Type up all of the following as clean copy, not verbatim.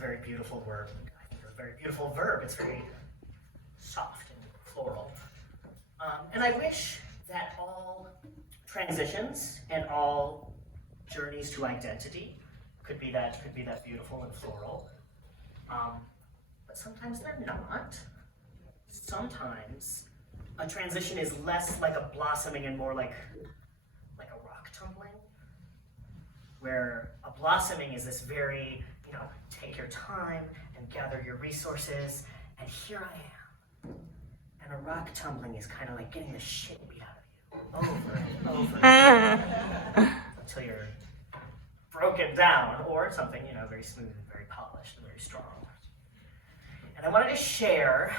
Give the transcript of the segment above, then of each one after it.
very beautiful word. I think it's a very beautiful verb. It's very soft and floral. And I wish that all transitions and all journeys to identity could be that beautiful and floral. But sometimes they're not. Sometimes a transition is less like a blossoming and more like a rock tumbling, where a blossoming is this very, take your time and gather your resources, and here I am. And a rock tumbling is kind of like getting the shit beat out of you over and over again until you're broken down, or something, very smooth and very polished and very strong. And I wanted to share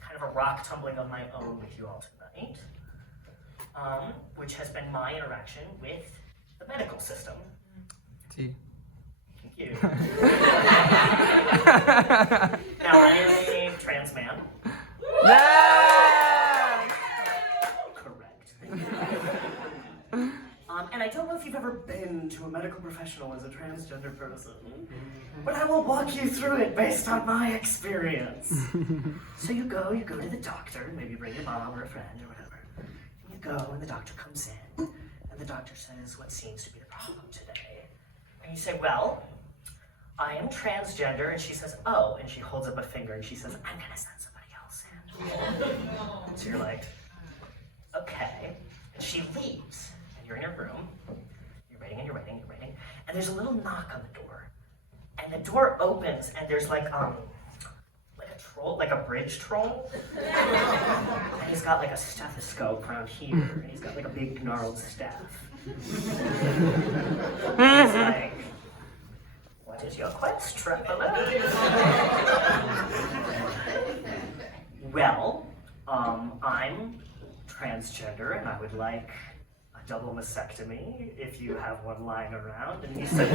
kind of a rock tumbling of my own with you all tonight, which has been my interaction with the medical system. T. Thank you. Now, I am a trans man. Yeah! Correct. And I don't know if you've ever been to a medical professional as a transgender person, but I will walk you through it based on my experience. So you go to the doctor, maybe bring your mom or a friend or whatever. And you go, and the doctor comes in, and the doctor says, what seems to be the problem today? And you say, well, I am transgender, and she says, oh, and she holds up a finger, and she says, I'm gonna send somebody else in. So you're like, okay. And she leaves. You're in your room, you're writing, and there's a little knock on the door. And the door opens, and there's like a troll, like a bridge troll. And he's got like a stethoscope around here, and he's got like a big gnarled staff. And he's like, what is your quest, traveler? Well, I'm transgender, and I would like double mastectomy, if you have one lying around. And he said,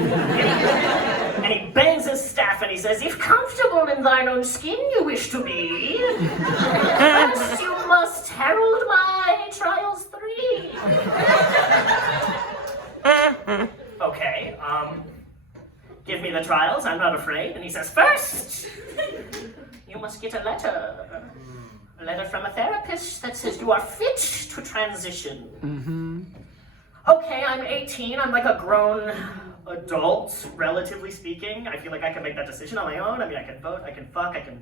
and he bangs his staff and he says, if comfortable in thine own skin you wish to be, first you must herald my trials 3. Okay, give me the trials, I'm not afraid. And he says, first, you must get a letter from a therapist that says you are fit to transition. Mm-hmm. Okay, I'm 18, I'm like a grown adult, relatively speaking. I feel like I can make that decision on my own. I mean, I can vote, I can fuck, I can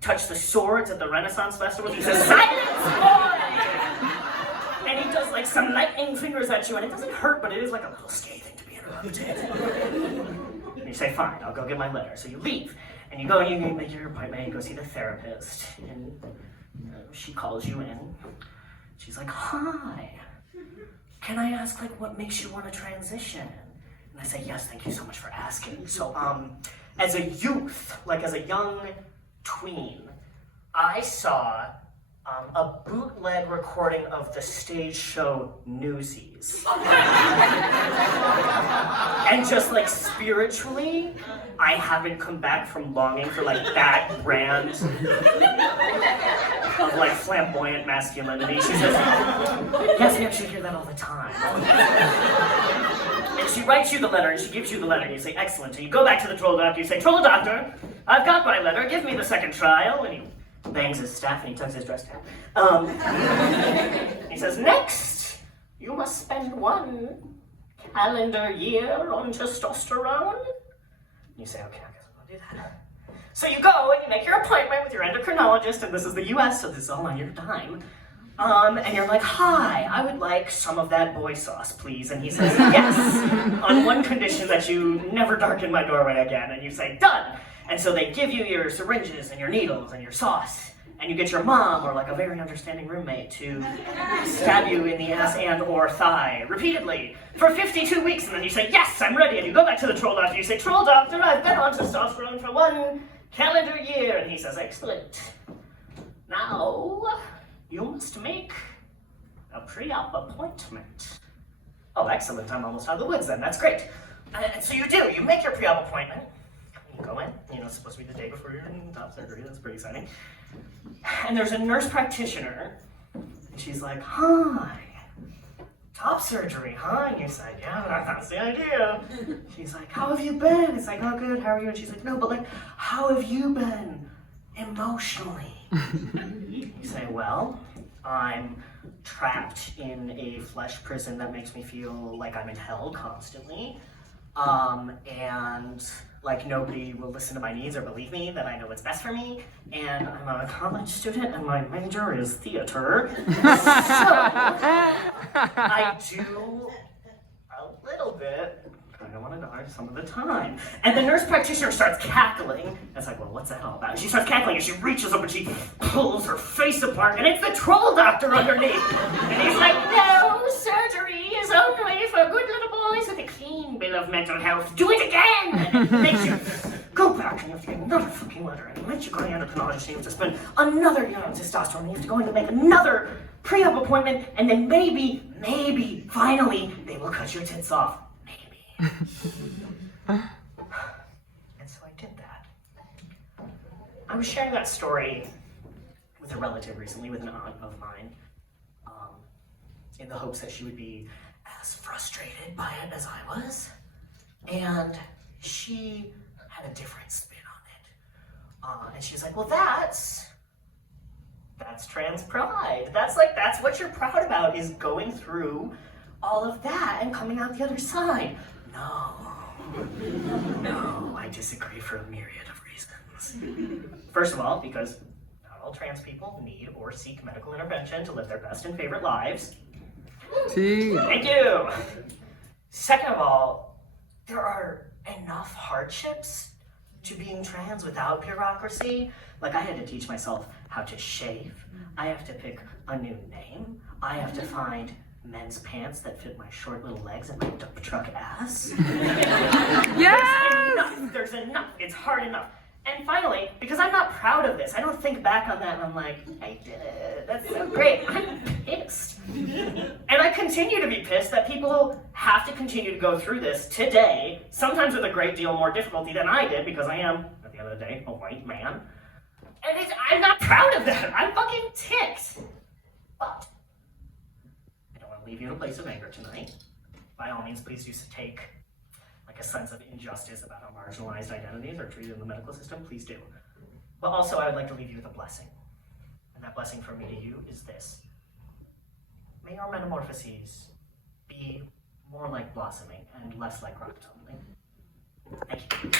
touch the swords at the Renaissance Festival. He says, silence, boy! And he does like some lightning fingers at you, and it doesn't hurt, but it is like a little scathing to be interrupted. And you say, fine, I'll go get my letter. So you leave, and you go and you make your appointment, you go see the therapist, and she calls you in. She's like, hi, can I ask like what makes you want to transition? And I say, yes, thank you so much for asking. So as a youth, like as a young tween, I saw a bootleg recording of the stage show Newsies. And just like spiritually, I haven't come back from longing for like that brand of like flamboyant masculinity. She says, yes, we actually hear that all the time. And she writes you the letter, and she gives you the letter, and you say, excellent. And you go back to the troll doctor, you say, troll doctor, I've got my letter, give me the second trial. And he bangs his staff and he tugs his dress down. He says, next, you must spend 1 calendar year on testosterone. And you say, okay, I guess I'll do that. So you go and you make your appointment with your endocrinologist, and this is the US, so this is all on your dime. And you're like, hi, I would like some of that boy sauce, please. And he says, yes, on one condition that you never darken my doorway again. And you say, done. And so they give you your syringes and your needles and your sauce, and you get your mom or like a very understanding roommate to stab you in the ass and or thigh repeatedly for 52 weeks. And then you say, yes, I'm ready. And you go back to the troll doctor. You say, troll doctor, I've been on testosterone for 1 calendar year. And he says, excellent. Now, you must make a pre-op appointment. Oh, excellent. I'm almost out of the woods then. That's great. And so you do. You make your pre-op appointment. You go in. It's supposed to be the day before you're in top surgery. That's pretty exciting. And there's a nurse practitioner. And she's like, hi. top surgery, huh? And you said, yeah, that's the idea. She's like, how have you been? It's like, oh, good, how are you? And she's like, no, but like, how have you been emotionally? You say, well, I'm trapped in a flesh prison that makes me feel like I'm in hell constantly. And like nobody will listen to my needs or believe me that I know what's best for me. And I'm a college student and my major is theater. So I do a little bit, I don't want to die some of the time. And the nurse practitioner starts cackling. And it's like, well, what's that all about? And she starts cackling and she reaches up and she pulls her face apart and it's the troll doctor underneath. And he's like, no, surgery is only for good little boys with a clean bill of mental health. Do it again! And it makes you go back and you have to get another fucking letter. And it makes you go to the endocrinologist and you have to spend another year on testosterone. And you have to go in and make another pre-op appointment. And then maybe, finally, they will cut your tits off. And so I did that. I was sharing that story with a relative recently, with an aunt of mine, in the hopes that she would be as frustrated by it as I was. And she had a different spin on it. And she was like, well, that's trans pride. That's what you're proud about, is going through all of that and coming out the other side. No, I disagree for a myriad of reasons. First of all, because not all trans people need or seek medical intervention to live their best and favorite lives. Thank you. Second of all, there are enough hardships to being trans without bureaucracy. Like, I had to teach myself how to shave. I have to pick a new name. I have to find men's pants that fit my short little legs and my dump truck ass. Yes! There's enough. It's hard enough. And finally, because I'm not proud of this, I don't think back on that and I'm like, I did it. That's so great. I'm pissed. And I continue to be pissed that people have to continue to go through this today, sometimes with a great deal more difficulty than I did, because I am, at the end of the day, a white man. And I'm not proud of that. I'm fucking ticked. But leave you in a place of anger tonight. By all means, please do take like a sense of injustice about how marginalized identities are treated in the medical system. Please do. But also, I would like to leave you with a blessing. And that blessing from me to you is this. May your metamorphoses be more like blossoming and less like rock tumbling. Thank you.